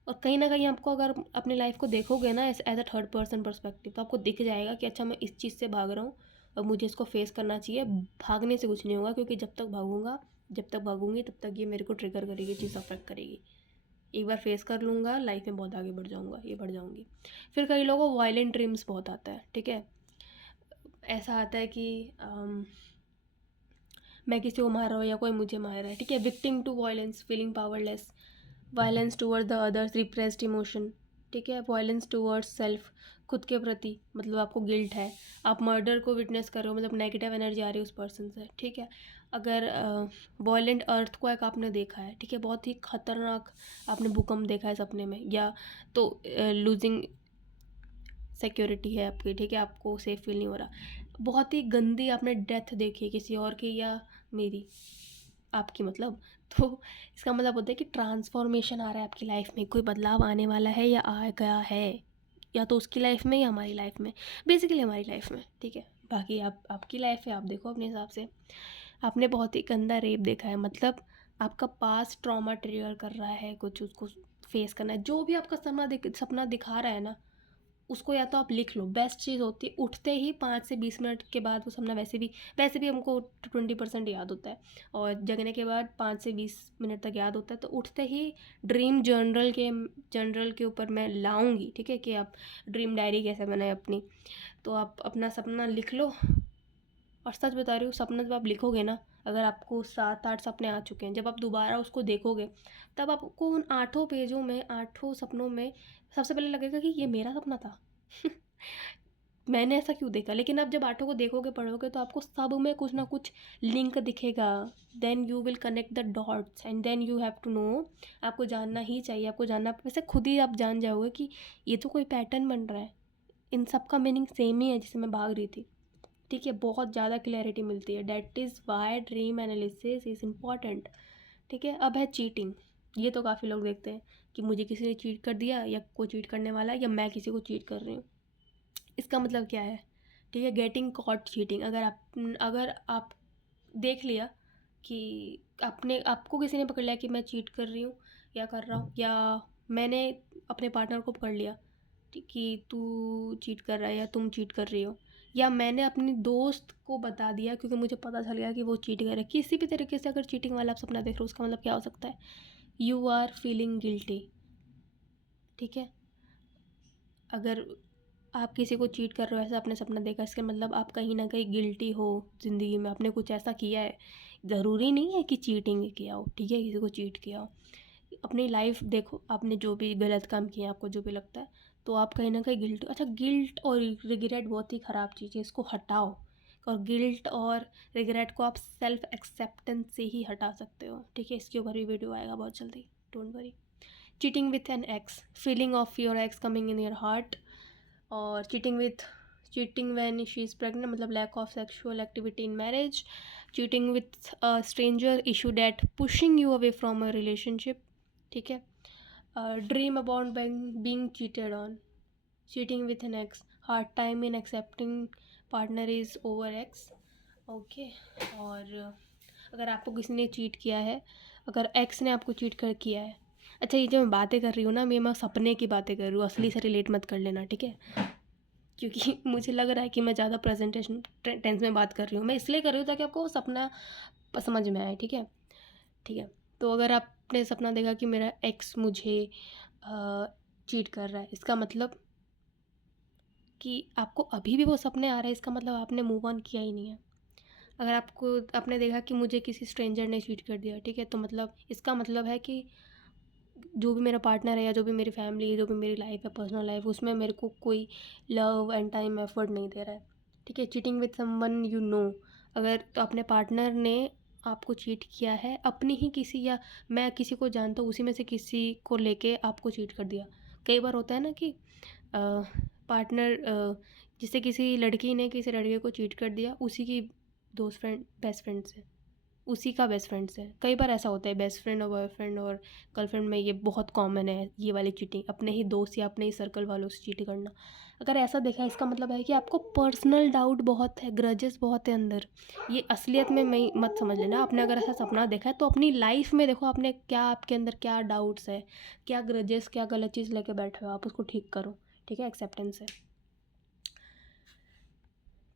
और कहीं ना कहीं आपको, अगर अपनी लाइफ को देखोगे ना as a third person perspective, तो आपको दिख जाएगा कि अच्छा मैं इस चीज़ से भाग रहा हूँ और मुझे इसको फेस करना चाहिए। भागने से कुछ नहीं होगा, क्योंकि जब तक भागूंगी तब तक ये मेरे को ट्रिगर करेगी, चीज़ अफेक्ट करेगी। एक बार फेस कर लूँगा, लाइफ में बहुत आगे बढ़ जाऊँगा, ये बढ़ जाऊँगी। फिर कई लोगों को वायलेंट ड्रीम्स बहुत आता है, ठीक है। ऐसा आता है कि मैं किसी को मार रहा हूँ या कोई मुझे मार रहा है, ठीक है। Victim to violence, feeling powerless, violence toward the others, repressed emotion, ठीक है। वायलेंस टूवर्ड्स सेल्फ, खुद के प्रति, मतलब आपको गिल्ट है। आप मर्डर को विटनेस कर रहे हो, मतलब नेगेटिव एनर्जी आ रही है उस पर्सन से, ठीक है। अगर वॉयलेंट अर्थक्वेक आपने देखा है, ठीक है, बहुत ही खतरनाक आपने भूकंप देखा है सपने में, या तो लूजिंग सिक्योरिटी है आपकी, ठीक है, आपको सेफ फील नहीं हो रहा, बहुत ही गंदी आपने डेथ देखी है किसी और की या मेरी, आपकी, मतलब, तो इसका मतलब होता है कि ट्रांसफॉर्मेशन आ रहा है आपकी लाइफ में, कोई बदलाव आने वाला है या आ गया है, या तो उसकी लाइफ में या हमारी लाइफ में, बेसिकली हमारी लाइफ में, ठीक है। बाकी आपकी लाइफ है, आप देखो अपने हिसाब से। आपने बहुत ही गंदा रेप देखा है, मतलब आपका पास ट्रॉमा ट्रिगर कर रहा है कुछ, उसको फेस करना है। जो भी आपका सपना दिखा रहा है ना, उसको या तो आप लिख लो, बेस्ट चीज़ होती है उठते ही 5 से 20 मिनट के बाद वो सपना वैसे भी हमको 20% याद होता है, और जगने के बाद 5 से 20 मिनट तक याद होता है। तो उठते ही ड्रीम जर्नल के ऊपर मैं लाऊंगी, ठीक है, कि आप ड्रीम डायरी कैसे बनाए अपनी, तो आप अपना सपना लिख लो। और सच बता रही हूँ, सपना जब आप लिखोगे ना, अगर आपको 7-8 सपने आ चुके हैं, जब आप दोबारा उसको देखोगे, तब आपको उन 8 पेजों में, 8 सपनों में सबसे पहले लगेगा कि ये मेरा सपना था। मैंने ऐसा क्यों देखा। लेकिन आप जब आर्टों को देखोगे पढ़ोगे तो आपको सब में कुछ ना कुछ लिंक दिखेगा। Then you will connect the dots and then you have to know. आपको जानना ही चाहिए, आपको जानना, वैसे खुद ही आप जान जाओगे कि ये तो कोई पैटर्न बन रहा है, इन सब का मीनिंग सेम ही है जिससे मैं भाग रही थी। ठीक है, बहुत ज़्यादा क्लैरिटी मिलती है। That is why dream analysis is important. ठीक है, अब है चीटिंग। ये तो काफ़ी लोग देखते हैं कि मुझे किसी ने चीट कर दिया या कोई चीट करने वाला है या मैं किसी को चीट कर रही हूँ। इसका मतलब क्या है? ठीक है, गेटिंग कॉट चीटिंग। अगर आप देख लिया कि आपको किसी ने पकड़ लिया कि मैं चीट कर रही हूँ या कर रहा हूँ, या मैंने अपने पार्टनर को पकड़ लिया कि तू चीट कर रहा है या तुम चीट कर रही हो, या मैंने अपनी दोस्त को बता दिया क्योंकि मुझे पता चल गया कि वो चीट कर रहा है। किसी भी तरीके से अगर चीटिंग वाला आप सपना देख रहे हो, उसका मतलब क्या हो सकता है? You are feeling guilty. ठीक है, अगर आप किसी को चीट कर रहे हो, ऐसा आपने सपना देखा, इसका मतलब आप कहीं ना कहीं गिल्टी हो ज़िंदगी में, आपने कुछ ऐसा किया है। ज़रूरी नहीं है कि चीटिंग किया हो, ठीक है, किसी को चीट किया हो। अपनी लाइफ देखो, आपने जो भी गलत काम किया, आपको जो भी लगता है, तो आप कहीं ना कहीं गिल्ट, अच्छा गिल्ट और रिग्रेट बहुत ही ख़राब चीज़ है, इसको हटाओ। और गिल्ट और रिग्रेट को आप सेल्फ एक्सेप्टेंस से ही हटा सकते हो। ठीक है, इसके ऊपर भी वीडियो आएगा बहुत जल्दी, don't worry. Cheating with an ex, feeling of your ex coming in your heart. और cheating when she is pregnant, मतलब lack of sexual activity in marriage. Cheating with a stranger, issue that pushing you away from a relationship. ठीक है, dream about being cheated on. Cheating with an ex, hard time in accepting partner is over ex. Okay, और अगर आपको किसी ने cheat किया है, अगर एक्स ने आपको चीट कर किया है, अच्छा ये जो मैं बातें कर रही हूँ ना, मैं सपने की बातें कर रही हूँ, असली से रिलेट मत कर लेना, ठीक है? क्योंकि मुझे लग रहा है कि मैं ज़्यादा प्रेजेंटेशन टेंस में बात कर रही हूँ। मैं इसलिए कर रही हूँ ताकि आपको वो सपना समझ में आए। ठीक है, ठीक है। तो अगर आपने सपना देखा कि मेरा एक्स मुझे चीट कर रहा है, इसका मतलब कि आपको अभी भी वो सपने आ रहे हैं, इसका मतलब आपने मूव ऑन किया ही नहीं है। अगर आपने देखा कि मुझे किसी स्ट्रेंजर ने चीट कर दिया, ठीक है, तो मतलब इसका मतलब है कि जो भी मेरा पार्टनर है या जो भी मेरी फैमिली है, जो भी मेरी लाइफ है, पर्सनल लाइफ, उसमें मेरे को कोई लव एंड टाइम एफर्ट नहीं दे रहा है। ठीक है, cheating with someone you know, अगर तो अपने पार्टनर ने आपको चीट किया है, अपनी ही किसी, या मैं किसी को जानता हूँ उसी में से किसी को लेके आपको चीट कर दिया। कई बार होता है ना कि पार्टनर, जिससे किसी लड़की ने किसी लड़के को चीट कर दिया, उसी की दोस्त फ्रेंड, बेस्ट फ्रेंड से, उसी का बेस्ट फ्रेंड से। कई बार ऐसा होता है, बेस्ट फ्रेंड और बॉयफ्रेंड और गर्लफ्रेंड में ये बहुत कॉमन है, ये वाली चीटिंग, अपने ही दोस्त या अपने ही सर्कल वालों से चीट करना। अगर ऐसा देखा है, इसका मतलब है कि आपको पर्सनल डाउट बहुत है, ग्रजेस बहुत है अंदर। ये असलियत में मैं मत समझ लेना। आपने अगर ऐसा सपना देखा है तो अपनी लाइफ में देखो, आपने क्या, आपके अंदर क्या डाउट्स है, क्या ग्रजेस, क्या गलत चीज़ लेके बैठे हो, आप उसको ठीक करो। ठीक है, एक्सेप्टेंस है।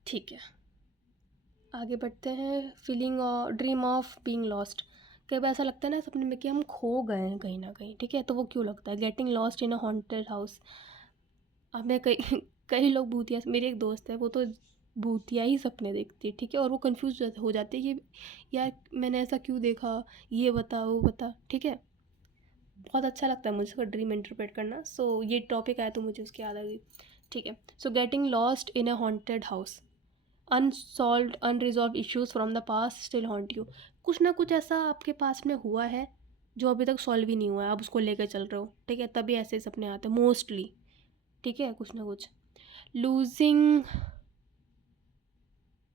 ठीक है, आगे बढ़ते हैं। फीलिंग और ड्रीम ऑफ बीइंग लॉस्ट। कई बार ऐसा लगता है ना सपने में कि हम खो गए हैं कहीं ना कहीं। ठीक है, तो वो क्यों लगता है? Getting lost in a haunted house. अब मैं कई कई लोग भूतिया, मेरी एक दोस्त है, वो तो भूतिया ही सपने देखती है। ठीक है, और वो कंफ्यूज हो जाती है कि यार मैंने ऐसा क्यों देखा, ये बता वो बता। ठीक है, बहुत अच्छा लगता है मुझे उसका ड्रीम इंटरप्रेट करना। सो ये टॉपिक आया तो मुझे उसकी याद आ गई। ठीक है, so getting lost in a haunted house, unsolved unresolved issues from the past still haunt you. कुछ ना कुछ ऐसा आपके पास में हुआ है जो अभी तक सॉल्व ही नहीं हुआ है, आप उसको लेकर चल रहे हो। ठीक है, तभी ऐसे सपने आते हैं मोस्टली। ठीक है, कुछ ना कुछ। लूजिंग,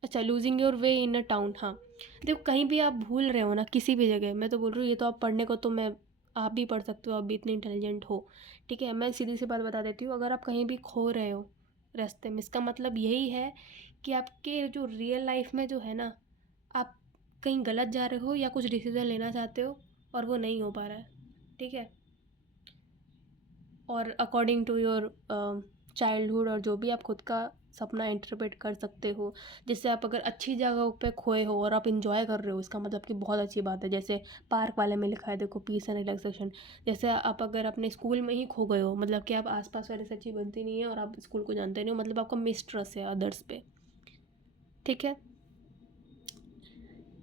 अच्छा, losing your way in a town. हाँ, देखो कहीं भी आप भूल रहे हो ना, किसी भी जगह, मैं तो बोल रही हूँ, ये तो आप पढ़ने को तो मैं, आप भी पढ़ सकते हो, आप भी इतने इंटेलिजेंट हो। ठीक है, मैं सीधी सी बात बता देती हूँ, अगर आप कहीं भी खो रहे हो रास्ते में, इसका मतलब यही है कि आपके जो रियल लाइफ में जो है ना, आप कहीं गलत जा रहे हो या कुछ डिसीज़न लेना चाहते हो और वो नहीं हो पा रहा है। ठीक है, और अकॉर्डिंग टू योर चाइल्डहुड और जो भी आप खुद का सपना इंटरप्रेट कर सकते हो, जिससे आप अगर अच्छी जगहों पे खोए हो और आप इंजॉय कर रहे हो, इसका मतलब कि बहुत अच्छी बात है। जैसे पार्क वाले में लिखा है, देखो, पीस एंड रिलैक्सेशन। जैसे आप अगर अपने स्कूल में ही खो गए हो, मतलब कि आप आसपास वाले सच्ची बनती नहीं है और आप स्कूल को जानते नहीं हो, मतलब आपका मिसट्रस्ट है अदर्स पे। ठीक है,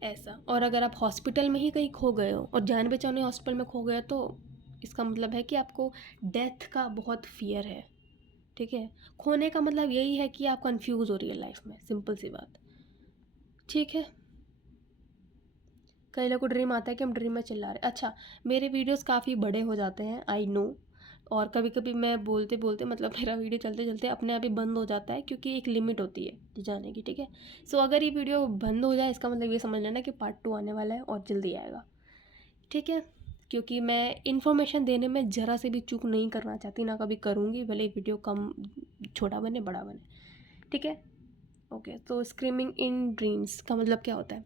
ऐसा। और अगर आप हॉस्पिटल में ही कहीं खो गए हो और जान बचाने हॉस्पिटल में खो गए, तो इसका मतलब है कि आपको डेथ का बहुत फियर है, ठीक है। खोने का मतलब यही है कि आप कंफ्यूज हो रही है लाइफ में, सिंपल सी बात, ठीक है। कई लोगों को ड्रीम आता है कि हम ड्रीम में चिल्ला रहे। अच्छा, मेरे वीडियोस काफ़ी बड़े हो जाते हैं, आई नो, और कभी कभी मैं बोलते बोलते मतलब मेरा वीडियो चलते चलते अपने आप ही बंद हो जाता है, क्योंकि एक लिमिट होती है जाने की, ठीक है। सो अगर ये वीडियो बंद हो जाए, इसका मतलब ये समझ लेना कि पार्ट 2 आने वाला है और जल्दी आएगा, ठीक है। क्योंकि मैं इन्फॉर्मेशन देने में ज़रा से भी चूक नहीं करना चाहती, ना कभी करूँगी, भले वीडियो कम छोटा बने बड़ा बने, ठीक है। ओके, तो स्क्रीमिंग इन ड्रीम्स का मतलब क्या होता है?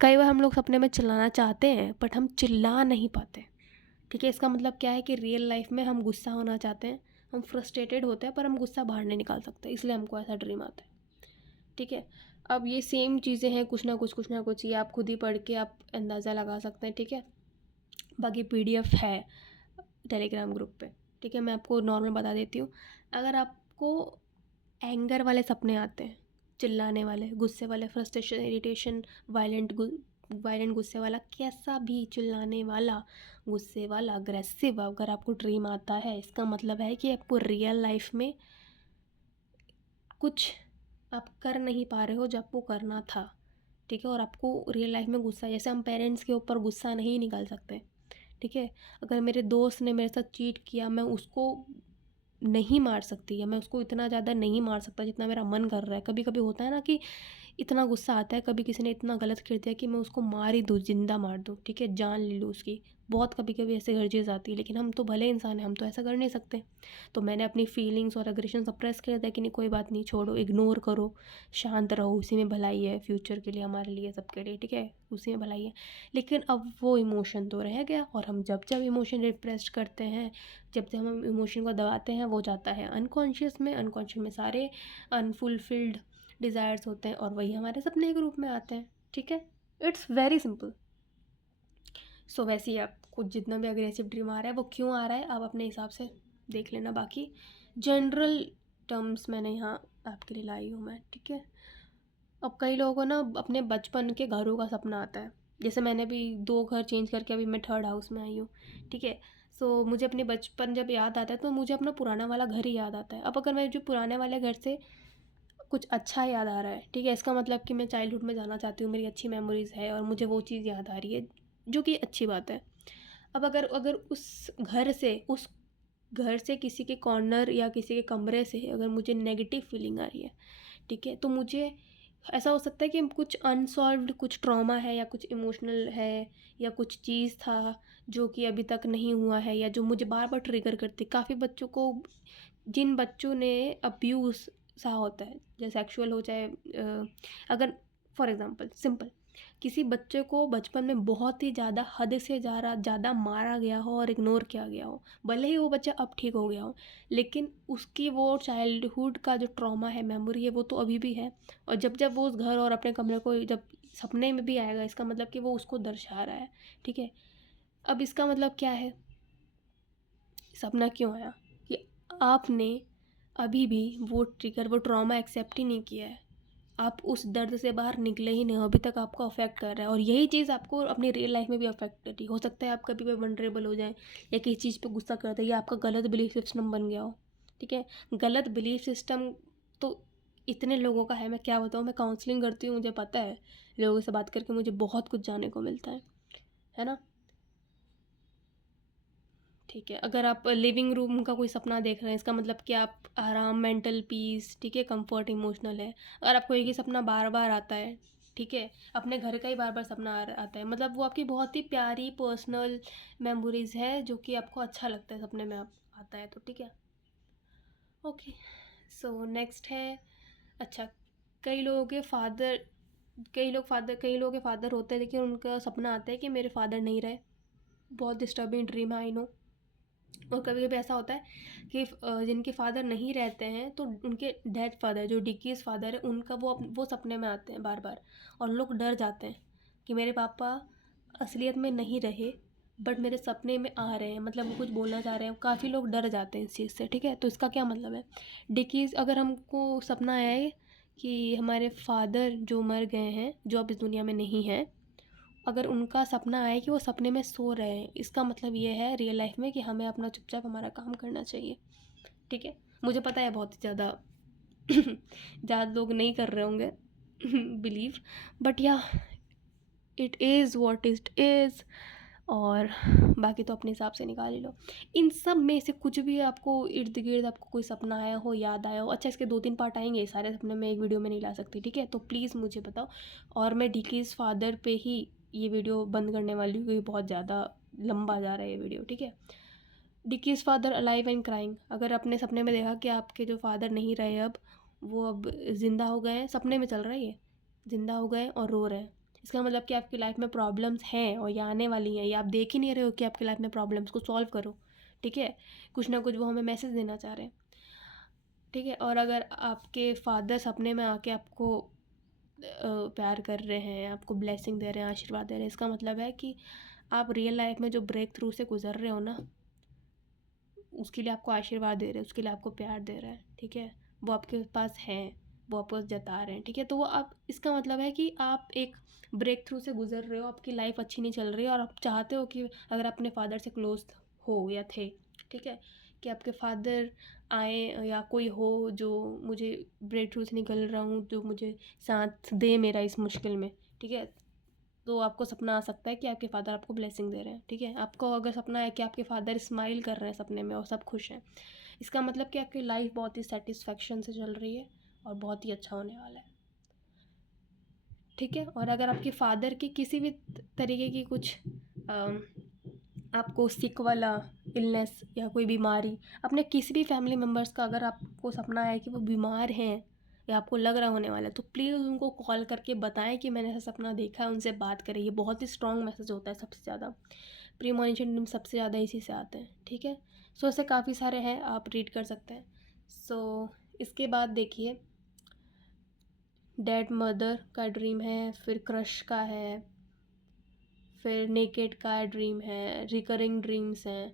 कई बार हम लोग सपने में चिल्लाना चाहते हैं बट हम चिल्ला नहीं पाते, ठीक है। इसका मतलब क्या है कि रियल लाइफ में हम गुस्सा होना चाहते हैं, हम फ्रस्ट्रेटेड होते हैं, पर हम गुस्सा बाहर नहीं निकाल सकते, इसलिए हमको ऐसा ड्रीम आता है, ठीक है। अब ये सेम चीज़ें हैं, कुछ ना कुछ ये आप खुद ही पढ़ के आप अंदाज़ा लगा सकते हैं, ठीक है। बाकी PDF है टेलीग्राम ग्रुप पे, ठीक है। मैं आपको नॉर्मल बता देती हूँ। अगर आपको एंगर वाले सपने आते हैं, चिल्लाने वाले, गुस्से वाले, फ्रस्ट्रेशन, इरिटेशन, वायलेंट गुस्से वाला, कैसा भी चिल्लाने वाला, गुस्से वाला, अग्रेसिव, अगर आपको ड्रीम आता है, इसका मतलब है कि आपको रियल लाइफ में कुछ आप कर नहीं पा रहे हो जो आपको करना था, ठीक है। और आपको रियल लाइफ में गुस्सा, जैसे हम पेरेंट्स के ऊपर गुस्सा नहीं निकाल सकते, ठीक है। अगर मेरे दोस्त ने मेरे साथ चीट किया, मैं उसको नहीं मार सकती, या मैं उसको इतना ज़्यादा नहीं मार सकता जितना मेरा मन कर रहा है। कभी कभी होता है ना कि इतना गुस्सा आता है, कभी किसी ने इतना गलत कर दिया कि मैं उसको मार ही दूँ, जिंदा मार दूँ, ठीक है, जान ले लूँ उसकी। बहुत कभी कभी ऐसे गर्जेस आती है, लेकिन हम तो भले इंसान हैं, हम तो ऐसा कर नहीं सकते। तो मैंने अपनी फीलिंग्स और अग्रेशन सप्रेस कर दिया कि नहीं, कोई बात नहीं, छोड़ो, इग्नोर करो, शांत रहो, उसी में भलाई है, फ्यूचर के लिए, हमारे लिए, सबके लिए, ठीक है, उसी में भलाई है। लेकिन अब वो इमोशन तो रह गया, और हम जब जब इमोशन रिप्रेस करते हैं, जब जब हम इमोशन को दबाते हैं, वो जाता है अनकॉन्शियस में। अनकॉन्शियस में सारे अनफुलफिल्ड डिज़ायर्स होते हैं, और वही हमारे सपने के रूप में आते हैं, ठीक है। It's very simple. सो वैसे ही आपको जितना भी अग्रेसिव ड्रीम आ रहा है, वो क्यों आ रहा है, आप अपने हिसाब से देख लेना। बाकी जनरल टर्म्स मैंने यहाँ आपके लिए लाई हूँ मैं, ठीक है। अब कई लोगों को ना अपने बचपन के घरों का सपना आता है, जैसे मैंने भी 2 घर चेंज करके अभी मैं 3rd हाउस में आई हूँ, ठीक है। सो मुझे अपने बचपन जब याद आता है, तो मुझे अपना पुराना वाला घर ही याद आता है। अब अगर मैं जो पुराने वाले घर से कुछ अच्छा याद आ रहा है, ठीक है, इसका मतलब कि मैं चाइल्डहुड में जाना चाहती हूँ, मेरी अच्छी मेमोरीज़ है और मुझे वो चीज़ याद आ रही है, जो कि अच्छी बात है। अब अगर अगर उस घर से किसी के कॉर्नर या किसी के कमरे से अगर मुझे नेगेटिव फीलिंग आ रही है, ठीक है, तो मुझे ऐसा हो सकता है कि कुछ अनसॉल्व्ड, कुछ ट्रॉमा है, या कुछ इमोशनल है, या कुछ चीज़ था जो कि अभी तक नहीं हुआ है, या जो मुझे बार बार ट्रिगर करती। काफ़ी बच्चों को, जिन बच्चों ने अब्यूज़ सा होता है, जैसे सेक्सुअल हो, चाहे अगर फॉर एग्जांपल सिंपल, किसी बच्चे को बचपन में बहुत ही ज़्यादा, हद से ज़्यादा मारा गया हो और इग्नोर किया गया हो, भले ही वो बच्चा अब ठीक हो गया हो, लेकिन उसकी वो चाइल्डहुड का जो ट्रॉमा है, मेमोरी है, वो तो अभी भी है। और जब जब वो उस घर और अपने कमरे को जब सपने में भी आएगा, इसका मतलब कि वो उसको दर्शा रहा है, ठीक है। अब इसका मतलब क्या है, सपना क्यों आया, कि आपने अभी भी वो ट्रिगर, वो ट्रॉमा एक्सेप्ट ही नहीं किया है, आप उस दर्द से बाहर निकले ही नहीं हो, अभी तक आपको अफेक्ट कर रहा है, और यही चीज़ आपको अपनी रियल लाइफ में भी अफेक्ट करी। हो सकता है आप कभी भी वनरेबल हो जाए, या किसी चीज़ पे गुस्सा करते, या आपका गलत बिलीफ सिस्टम बन गया हो, ठीक है। गलत बिलीफ सिस्टम तो इतने लोगों का है, मैं क्या बताऊँ, मैं काउंसलिंग करती हूँ, मुझे पता है, लोगों से बात करके मुझे बहुत कुछ जानने को मिलता है ना। ठीक है, अगर आप लिविंग रूम का कोई सपना देख रहे हैं, इसका मतलब कि आप आराम, मेंटल पीस, ठीक है, कंफर्ट, इमोशनल है। अगर आपको एक ही सपना बार बार आता है, ठीक है, अपने घर का ही बार बार सपना आता है, मतलब वो आपकी बहुत ही प्यारी पर्सनल मेमोरीज़ है, जो कि आपको अच्छा लगता है सपने में आप आता है, तो ठीक है। ओके, सो नेक्स्ट है, अच्छा, कई लोगों के फादर कई लोगों के फादर होते हैं, लेकिन उनका सपना आता है कि मेरे फादर नहीं रहे। बहुत डिस्टर्बिंग ड्रीम है, आई नो। और कभी कभी ऐसा होता है कि जिनके फादर नहीं रहते हैं, तो उनके डेड फादर, जो डिकीज फादर है, उनका वो सपने में आते हैं बार बार, और लोग डर जाते हैं कि मेरे पापा असलियत में नहीं रहे, बट मेरे सपने में आ रहे हैं, मतलब वो कुछ बोलना चाह रहे हैं। काफ़ी लोग डर जाते हैं इस चीज़ से, ठीक है। तो इसका क्या मतलब है, डिकीज, अगर हमको सपना आया है कि हमारे फादर जो मर गए हैं, जो अब इस दुनिया में नहीं हैं, अगर उनका सपना आए कि वो सपने में सो रहे हैं, इसका मतलब ये है रियल लाइफ में कि हमें अपना चुपचाप हमारा काम करना चाहिए, ठीक है। मुझे पता है बहुत ही ज़्यादा ज़्यादा लोग नहीं कर रहे होंगे बिलीव, बट या it is what it is. और बाकी तो अपने हिसाब से निकाल ही लो। इन सब में से कुछ भी आपको इर्द गिर्द आपको कोई सपना आया हो, याद आया हो, अच्छा इसके 2-3 पार्ट आएंगे, सारे सपने मैं एक वीडियो में नहीं ला सकती, ठीक है। तो प्लीज़ मुझे बताओ। और मैं डिकीज़ फादर पे ही ये वीडियो बंद करने वाली हूँ क्योंकि बहुत ज़्यादा लंबा जा रहा है ये वीडियो, ठीक है। डिकीज़ फादर अलाइव एंड क्राइंग। अगर अपने सपने में देखा कि आपके जो फादर नहीं रहे अब, वो अब ज़िंदा हो गए हैं, सपने में चल रहा है ये, ज़िंदा हो गए और रो रहे हैं, इसका मतलब कि आपकी लाइफ में प्रॉब्लम्स हैं और ये आने वाली हैं, या आप देख ही नहीं रहे हो कि आपकी लाइफ में प्रॉब्लम्स को सॉल्व करो, ठीक है। कुछ ना कुछ वो हमें मैसेज देना चाह रहे हैं, ठीक है। और अगर आपके फादर सपने में आके आपको प्यार कर रहे हैं, आपको ब्लेसिंग दे रहे हैं, आशीर्वाद दे रहे हैं, इसका मतलब है कि आप रियल लाइफ में जो ब्रेक थ्रू से गुजर रहे हो ना, उसके लिए आपको आशीर्वाद दे रहे हैं, उसके लिए आपको प्यार दे रहे हैं, ठीक है। वो आपके पास हैं, वो आपको जता रहे हैं, ठीक है। तो वो आप, इसका मतलब है कि आप एक ब्रेक थ्रू से गुजर रहे हो, आपकी लाइफ अच्छी नहीं चल रही है और आप चाहते हो कि अगर अपने फादर से क्लोज हो या थे, ठीक है, कि आपके फादर आए या कोई हो जो मुझे ब्रेक थ्रू से निकल रहा हूँ, जो मुझे साथ दे मेरा इस मुश्किल में, ठीक है। तो आपको सपना आ सकता है कि आपके फादर आपको ब्लेसिंग दे रहे हैं, ठीक है। आपको अगर सपना है कि आपके फादर स्माइल कर रहे हैं सपने में और सब खुश हैं, इसका मतलब कि आपकी लाइफ बहुत ही सेटिस्फेक्शन से चल रही है और बहुत ही अच्छा होने वाला है, ठीक है। और अगर आपके फादर की किसी भी तरीके की कुछ आपको सिक वाला इलनेस या कोई बीमारी, अपने किसी भी फैमिली मेम्बर्स का अगर आपको सपना है कि वो बीमार हैं या आपको लग रहा होने वाला है, तो प्लीज़ उनको कॉल करके बताएं कि मैंने ऐसा सपना देखा है, उनसे बात करें। ये बहुत ही स्ट्रॉन्ग मैसेज होता है सबसे ज़्यादा, प्रीमोनिशन ड्रीम सबसे ज़्यादा इसी से आते हैं, ठीक है। सो ऐसे काफ़ी सारे हैं, आप रीड कर सकते हैं। सो इसके बाद देखिए, डैड मदर का ड्रीम है, फिर क्रश का है, फिर नेकेड का ड्रीम है, रिकरिंग ड्रीम्स हैं,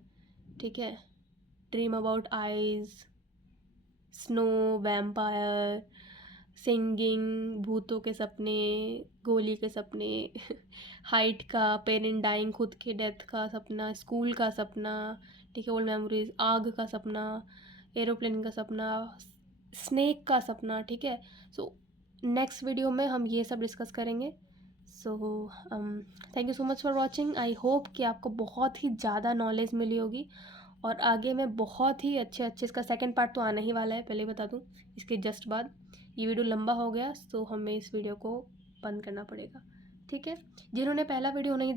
ठीक है। Dream about eyes, snow, vampire, singing, भूतों के सपने, गोली के सपने हाइट का, पेरेंट डाइंग, खुद के डेथ का सपना, स्कूल का सपना, ठीक है, ओल्ड मेमोरीज, आग का सपना, एरोप्लेन का सपना, स्नेक का सपना, ठीक है। सो नेक्स्ट वीडियो में हम ये सब डिस्कस करेंगे। सो thank you so much for watching. I hope कि आपको बहुत ही ज़्यादा नॉलेज मिली होगी और आगे मैं बहुत ही अच्छे इसका सेकंड पार्ट तो आने ही वाला है, पहले ही बता दूं इसके जस्ट बाद। ये वीडियो लंबा हो गया तो हमें इस वीडियो को बंद करना पड़ेगा, ठीक है। जिन्होंने पहला वीडियो नहीं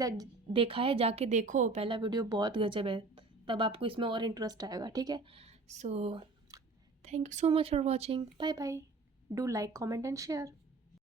देखा है, जाके देखो, पहला वीडियो बहुत गजब है, तब आपको इसमें और इंटरेस्ट आएगा, ठीक है। So thank you so much for watching, bye bye, do like, comment and share.